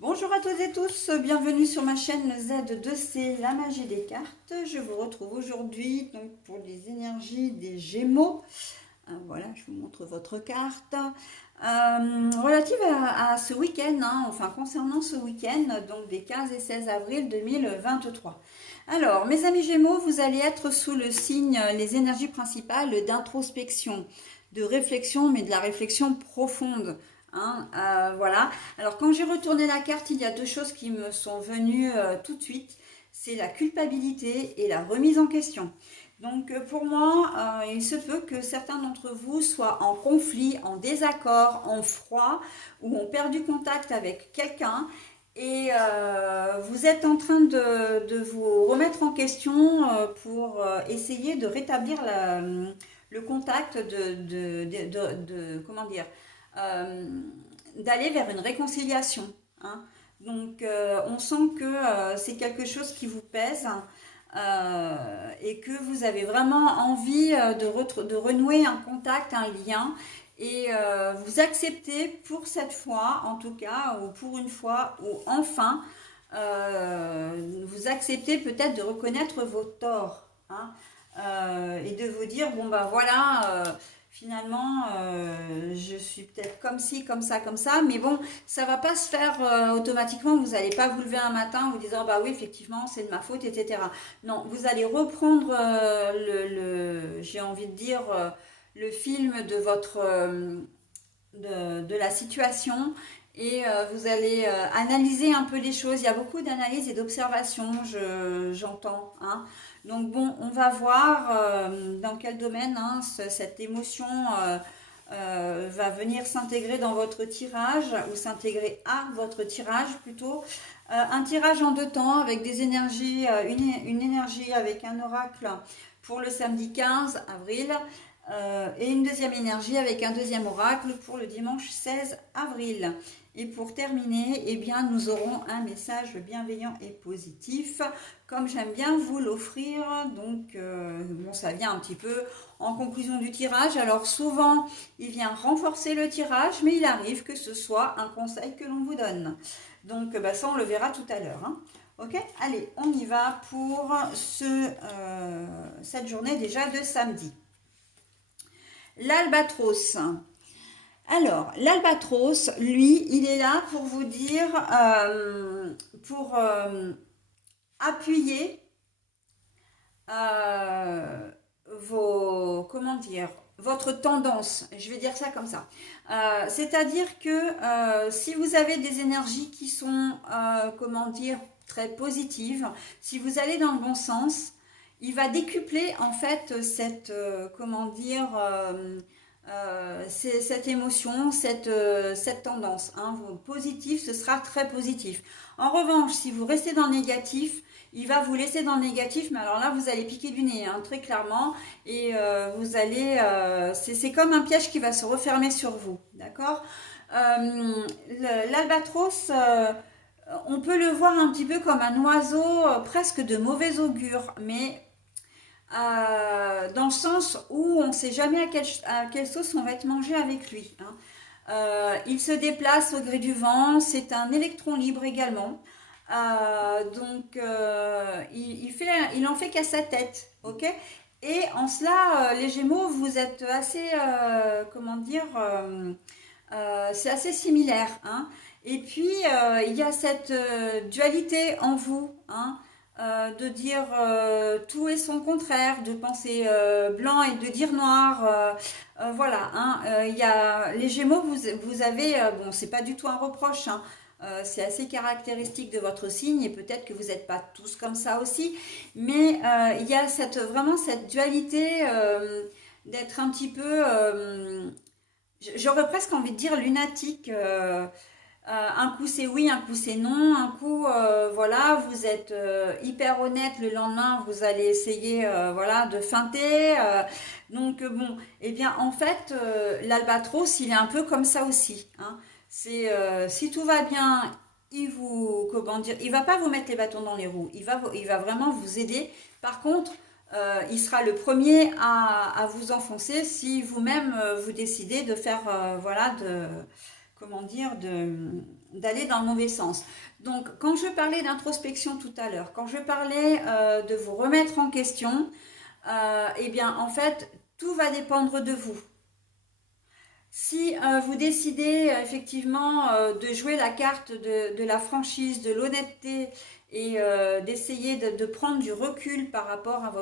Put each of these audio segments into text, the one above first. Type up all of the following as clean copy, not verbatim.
Bonjour à toutes et tous, bienvenue sur ma chaîne Z2C, la magie des cartes. Je vous retrouve aujourd'hui donc pour les énergies des Gémeaux. Voilà, je vous montre votre carte. Relative à ce week-end, enfin concernant ce week-end, donc des 15 et 16 avril 2023. Alors, mes amis Gémeaux, vous allez être sous le signe, les énergies principales d'introspection, de réflexion, mais de la réflexion profonde. Voilà. Alors, quand j'ai retourné la carte, il y a deux choses qui me sont venues tout de suite. C'est la culpabilité et la remise en question. Donc pour moi, il se peut que certains d'entre vous soient en conflit, en désaccord, en froid, ou ont perdu contact avec quelqu'un et vous êtes en train de vous remettre en question pour essayer de rétablir le contact, comment dire, euh, d'aller vers une réconciliation. Hein. Donc on sent que c'est quelque chose qui vous pèse et que vous avez vraiment envie de renouer un contact, un lien, et vous acceptez pour cette fois, en tout cas, ou pour une fois, ou enfin, vous acceptez peut-être de reconnaître vos torts, hein, et de vous dire, bon ben voilà, finalement, je suis peut-être comme ci, comme ça, mais bon, ça va pas se faire automatiquement. Vous n'allez pas vous lever un matin en vous disant, bah oui, effectivement, c'est de ma faute, etc. Non, vous allez reprendre j'ai envie de dire, le film de de la situation et vous allez analyser un peu les choses. Il y a beaucoup d'analyse et d'observation, j'entends. Hein. Donc bon, on va voir dans quel domaine cette émotion va venir s'intégrer dans votre tirage ou s'intégrer à votre tirage plutôt. Un tirage en deux temps avec des énergies, une énergie avec un oracle pour le samedi 15 avril et une deuxième énergie avec un deuxième oracle pour le dimanche 16 avril. Et pour terminer, eh bien, nous aurons un message bienveillant et positif, comme j'aime bien vous l'offrir. Donc, bon, ça vient un petit peu en conclusion du tirage. Alors, souvent, il vient renforcer le tirage, mais il arrive que ce soit un conseil que l'on vous donne. Donc, bah, ça, on le verra tout à l'heure. Hein. Ok, allez, on y va pour cette journée déjà de samedi. L'albatros. Alors, l'albatros, lui, il est là pour vous dire, pour appuyer euh, comment dire, votre tendance. Je vais dire ça comme ça. C'est-à-dire que si vous avez des énergies qui sont, comment dire, très positives, si vous allez dans le bon sens, il va décupler en fait cette, comment dire, cette émotion, cette tendance. Hein. Positif, ce sera très positif. En revanche, si vous restez dans le négatif, il va vous laisser dans le négatif, mais alors là, vous allez piquer du nez, hein, très clairement, et vous allez, c'est comme un piège qui va se refermer sur vous, d'accord. L'albatros, on peut le voir un petit peu comme un oiseau presque de mauvais augure, mais dans le sens où on ne sait jamais à quelle sauce on va être mangé avec lui. Hein. Il se déplace au gré du vent, c'est un électron libre également. Donc il en fait qu'à sa tête, ok. Et en cela, les Gémeaux, vous êtes assez, comment dire, c'est assez similaire. Hein. Et puis il y a cette dualité en vous, hein, de dire tout et son contraire, de penser blanc et de dire noir. Voilà, hein, il y a les Gémeaux, vous avez, bon, c'est pas du tout un reproche, hein, c'est assez caractéristique de votre signe et peut-être que vous n'êtes pas tous comme ça aussi, mais il y a vraiment cette dualité d'être un petit peu, j'aurais presque envie de dire lunatique. Un coup c'est oui, un coup c'est non, un coup voilà, vous êtes hyper honnête, le lendemain vous allez essayer voilà de feinter. Donc bon, eh bien en fait l'albatros il est un peu comme ça aussi. Hein. C'est si tout va bien, comment dire, il va pas vous mettre les bâtons dans les roues, il va vraiment vous aider. Par contre, il sera le premier à vous enfoncer si vous-même vous décidez de faire voilà comment dire, d'aller dans le mauvais sens. Donc, quand je parlais d'introspection tout à l'heure, quand je parlais de vous remettre en question, eh bien, en fait, tout va dépendre de vous. Si vous décidez effectivement de jouer la carte de la franchise, de l'honnêteté et d'essayer de prendre du recul par rapport à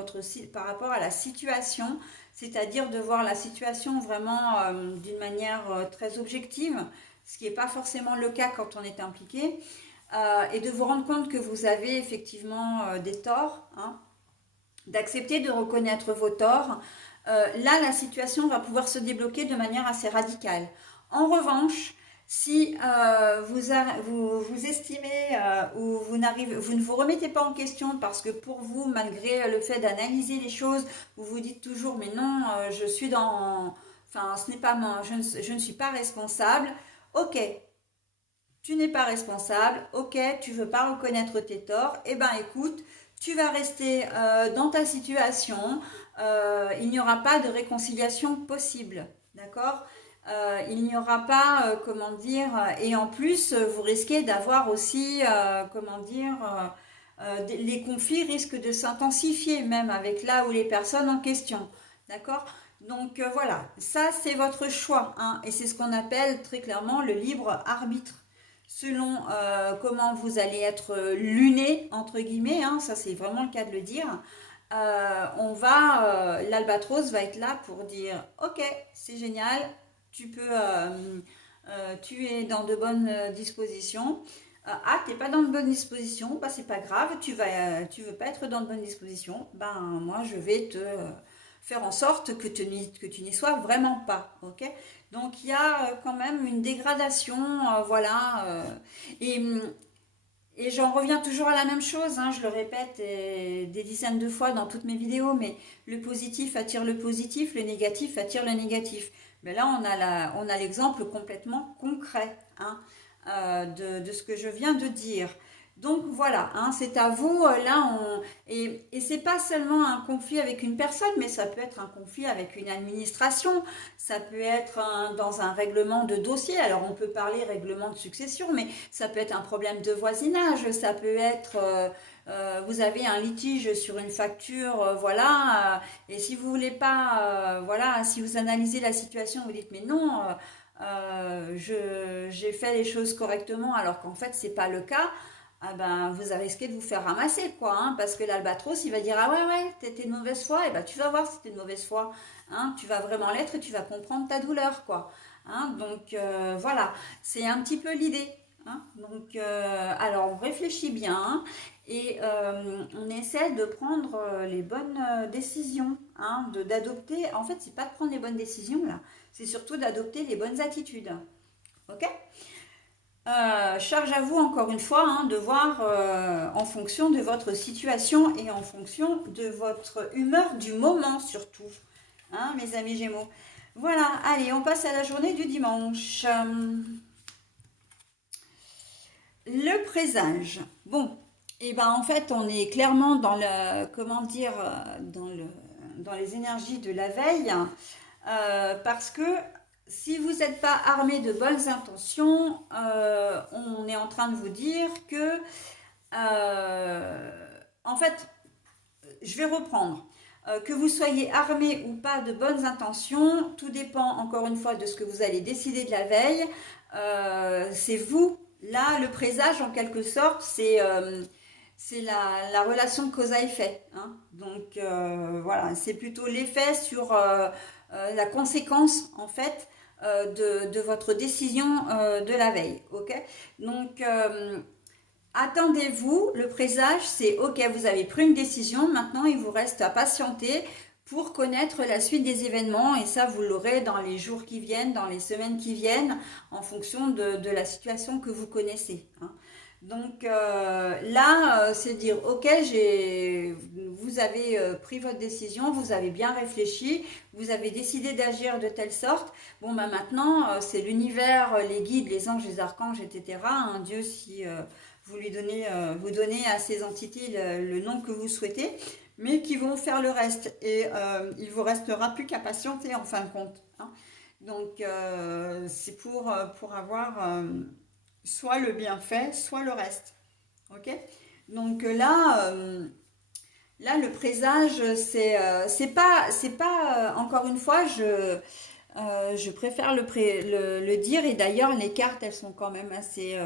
par rapport à la situation, c'est-à-dire de voir la situation vraiment d'une manière très objective, ce qui n'est pas forcément le cas quand on est impliqué, et de vous rendre compte que vous avez effectivement des torts, hein, d'accepter de reconnaître vos torts, là, la situation va pouvoir se débloquer de manière assez radicale. En revanche, si vous estimez ou vous ne vous remettez pas en question parce que pour vous, malgré le fait d'analyser les choses, vous vous dites toujours mais non, je suis dans, enfin, ce n'est pas moi, je ne suis pas responsable. Ok, tu n'es pas responsable, ok, tu veux pas reconnaître tes torts, eh ben écoute, tu vas rester dans ta situation, il n'y aura pas de réconciliation possible, d'accord. Il n'y aura pas, comment dire, et en plus, vous risquez d'avoir aussi, comment dire, les conflits risquent de s'intensifier, même avec là où les personnes en question, d'accord. Donc voilà, ça c'est votre choix, hein, et c'est ce qu'on appelle très clairement le libre arbitre selon comment vous allez être luné, entre guillemets, hein, ça c'est vraiment le cas de le dire, l'albatros va être là pour dire, ok, c'est génial, tu es dans de bonnes dispositions. Ah, t'es pas dans de bonnes dispositions, bah c'est pas grave, tu veux pas être dans de bonnes dispositions, ben moi je vais te faire en sorte que tu n'y sois vraiment pas, ok. Donc il y a quand même une dégradation, voilà, et, et j'en reviens toujours à la même chose, hein, je le répète des dizaines de fois dans toutes mes vidéos, mais le positif attire le positif, le négatif attire le négatif. Mais là, on a l'exemple complètement concret, hein, de ce que je viens de dire. Donc voilà, hein, c'est à vous, et c'est pas seulement un conflit avec une personne, mais ça peut être un conflit avec une administration, ça peut être dans un règlement de dossier, alors on peut parler règlement de succession, mais ça peut être un problème de voisinage, ça peut être, vous avez un litige sur une facture, voilà, et si vous voulez pas, voilà, si vous analysez la situation, vous dites mais non, j'ai fait les choses correctement alors qu'en fait c'est pas le cas, ah ben, vous risqué de vous faire ramasser, quoi, hein, parce que l'albatros, il va dire, ah ouais, ouais, t'étais de mauvaise foi, et ben tu vas voir si t'es de mauvaise foi, hein, tu vas vraiment l'être et tu vas comprendre ta douleur, quoi, hein, donc voilà, c'est un petit peu l'idée, hein, donc alors on réfléchit bien, hein, et on essaie de prendre les bonnes décisions, hein, d'adopter, en fait, c'est pas de prendre les bonnes décisions, là, c'est surtout d'adopter les bonnes attitudes, ok. Charge à vous encore une fois, hein, de voir en fonction de votre situation et en fonction de votre humeur du moment surtout, hein, mes amis Gémeaux. Voilà, allez, on passe à la journée du dimanche. Le présage. Bon, et ben en fait, on est clairement dans le, comment dire, dans les énergies de la veille, parce que si vous n'êtes pas armé de bonnes intentions, on est en train de vous dire que, en fait, je vais reprendre. Que vous soyez armé ou pas de bonnes intentions, tout dépend encore une fois de ce que vous allez décider de la veille. C'est vous, là, le présage en quelque sorte, c'est la relation cause à effet, hein. Donc voilà, c'est plutôt l'effet sur la conséquence en fait de votre décision de la veille, ok. Donc attendez-vous, le présage c'est ok, vous avez pris une décision, maintenant il vous reste à patienter pour connaître la suite des événements, et ça vous l'aurez dans les jours qui viennent, dans les semaines qui viennent, en fonction de la situation que vous connaissez, hein. Donc là, c'est dire, ok, vous avez pris votre décision, vous avez bien réfléchi, vous avez décidé d'agir de telle sorte. Bon, ben maintenant, c'est l'univers, les guides, les anges, les archanges, etc. Un Dieu, si vous donnez à ces entités le nom que vous souhaitez, mais qui vont faire le reste. Et il vous restera plus qu'à patienter en fin de compte, hein. Donc, c'est pour avoir soit le bienfait, soit le reste. Ok? Donc là, le présage, c'est pas encore une fois, je préfère le dire. Et d'ailleurs, les cartes, elles sont quand même assez,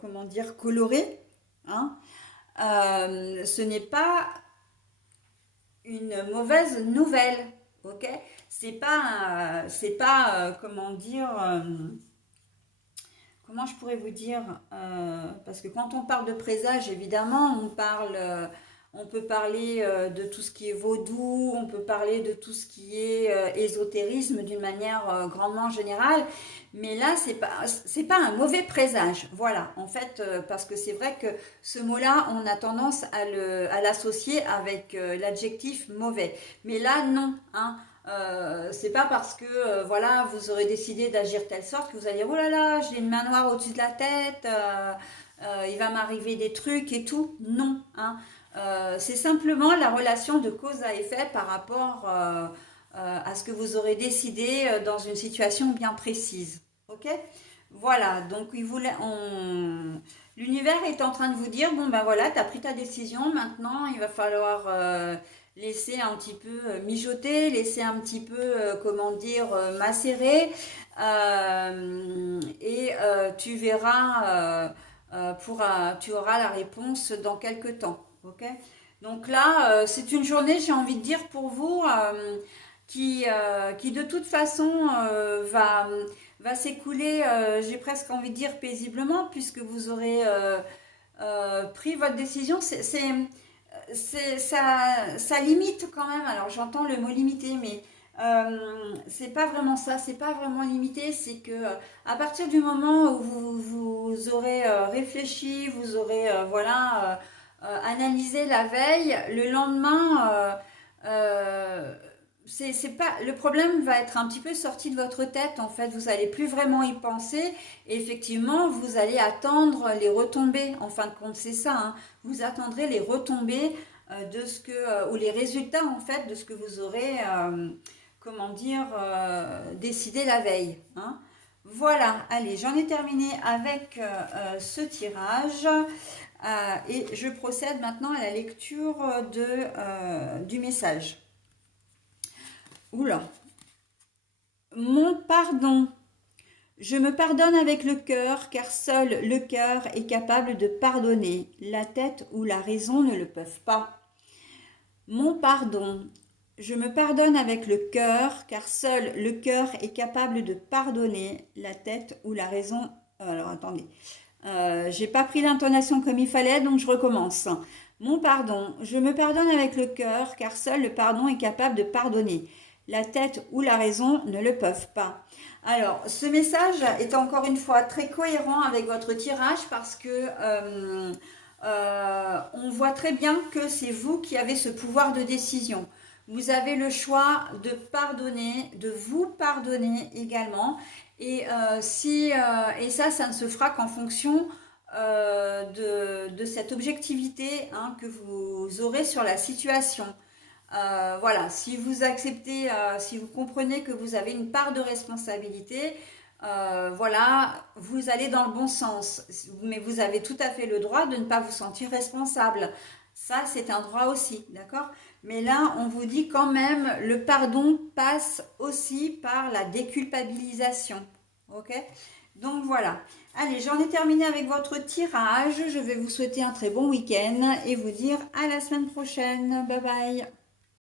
comment dire, colorées. Hein. Ce n'est pas une mauvaise nouvelle, ok? C'est pas, comment dire, comment je pourrais vous dire, parce que quand on parle de présage, évidemment, on peut parler de tout ce qui est vaudou, on peut parler de tout ce qui est ésotérisme d'une manière grandement générale, mais là, c'est pas un mauvais présage. Voilà, en fait, parce que c'est vrai que ce mot-là, on a tendance à l'associer avec l'adjectif mauvais. Mais là, non, hein. C'est pas parce que voilà, vous aurez décidé d'agir de telle sorte que vous allez dire oh là là, j'ai une main noire au-dessus de la tête, il va m'arriver des trucs et tout. Non, hein. C'est simplement la relation de cause à effet par rapport à ce que vous aurez décidé dans une situation bien précise. Ok? Voilà, donc l'univers est en train de vous dire, bon ben voilà, tu as pris ta décision, maintenant il va falloir laisser un petit peu mijoter, laisser un petit peu, comment dire, macérer, et tu verras, tu auras la réponse dans quelques temps. Ok? Donc là, c'est une journée, j'ai envie de dire pour vous, qui de toute façon va s'écouler, j'ai presque envie de dire paisiblement, puisque vous aurez pris votre décision. Ça limite quand même. Alors j'entends le mot limiter, mais c'est pas vraiment ça. C'est pas vraiment limité. C'est que à partir du moment où vous aurez réfléchi, vous aurez voilà analysé la veille, le lendemain. C'est pas le problème va être un petit peu sorti de votre tête en fait, vous allez plus vraiment y penser et effectivement vous allez attendre les retombées, en fin de compte c'est ça, hein. Vous attendrez les retombées de ce que ou les résultats en fait de ce que vous aurez comment dire décidé la veille, hein. Voilà, allez, j'en ai terminé avec ce tirage et je procède maintenant à la lecture du message. Oula. Mon pardon. Je me pardonne avec le cœur, car seul le cœur est capable de pardonner. La tête ou la raison ne le peuvent pas. Mon pardon. Je me pardonne avec le cœur, car seul le cœur est capable de pardonner. La tête ou la raison. Alors attendez. J'ai pas pris l'intonation comme il fallait, donc je recommence. Mon pardon. Je me pardonne avec le cœur, car seul le pardon est capable de pardonner. La tête ou la raison ne le peuvent pas. Alors, ce message est encore une fois très cohérent avec votre tirage parce que on voit très bien que c'est vous qui avez ce pouvoir de décision. Vous avez le choix de pardonner, de vous pardonner également. Et, et ça ne se fera qu'en fonction de cette objectivité hein, que vous aurez sur la situation. Voilà, si vous acceptez, si vous comprenez que vous avez une part de responsabilité, voilà, vous allez dans le bon sens. Mais vous avez tout à fait le droit de ne pas vous sentir responsable. Ça, c'est un droit aussi, d'accord? Mais là, on vous dit quand même, le pardon passe aussi par la déculpabilisation. Ok? Donc voilà. Allez, j'en ai terminé avec votre tirage. Je vais vous souhaiter un très bon week-end et vous dire à la semaine prochaine. Bye bye.